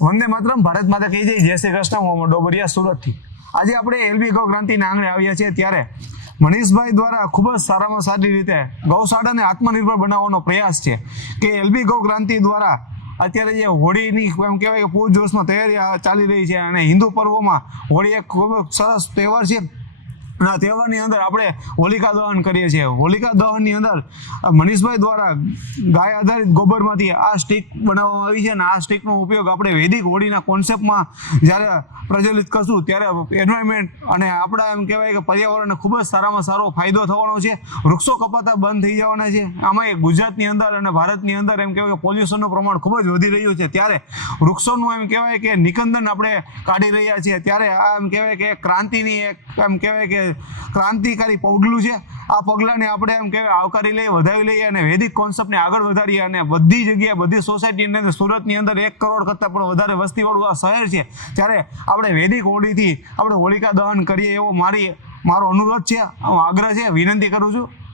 વંદે માતરમ, ભારત માતા કી જય, જય શ્રી કૃષ્ણ. મોહમ્મદ ડોબરિયા, સુરતથી. આજે આપણે એલબી ગૌ ક્રાંતિના આંગણે આવ્યા છીએ ત્યારે મનીષભાઈ દ્વારા ખૂબ જ સારામાં સારી રીતે ગૌશાળાને આત્મનિર્ભર બનાવવાનો પ્રયાસ છે કે એલબી ગૌ ક્રાંતિ દ્વારા અત્યારે જે હોળીની એમ કહેવાય કે પૂરજોશમાં તૈયારી ચાલી રહી છે અને હિન્દુ પર્વોમાં હોળી એક ખૂબ સરસ તહેવાર છે. આ તહેવારની અંદર આપણે હોલિકા દહન કરીએ છીએ. હોલિકા દહનની અંદર મનીષભાઈ દ્વારા ગાય આધારિત ગોબરમાંથી આ સ્ટીક બનાવવામાં આવી છે અને આ સ્ટીકનો ઉપયોગ આપણે વૈદિક હોળીના કોન્સેપ્ટમાં જ્યારે પ્રજ્વલિત કરશું ત્યારે એન્વાયરમેન્ટ અને આપણા એમ કહેવાય કે પર્યાવરણને ખૂબ જ સારામાં સારો ફાયદો થવાનો છે. વૃક્ષો કપાતા બંધ થઈ જવાના છે. આમાં ગુજરાતની અંદર અને ભારતની અંદર એમ કહેવાય કે પોલ્યુશનનું પ્રમાણ ખૂબ જ વધી રહ્યું છે ત્યારે વૃક્ષોનું એમ કહેવાય કે નિકંદન આપણે કાઢી રહ્યા છીએ ત્યારે આ એમ કહેવાય કે ક્રાંતિની એક એમ કહેવાય કે ક્રાંતિકારી પગલું છે. આ પગલાને આપણે એમ કહેવાય આવકારી લઈએ, વધાવી લઈએ અને વૈદિક કોન્સેપ્ટને આગળ વધારીએ અને બધી જગ્યાએ બધી સોસાયટીની અંદર સુરતની અંદર 1 કરોડ કરતાં પણ વધારે વસ્તીવાળું આ શહેર છે ત્યારે આપણે વૈદિક હોળીથી આપણે હોલિકા દહન કરીએ એવો મારો અનુરોધ છે, આગ્રહ છે, વિનંતી કરું છું.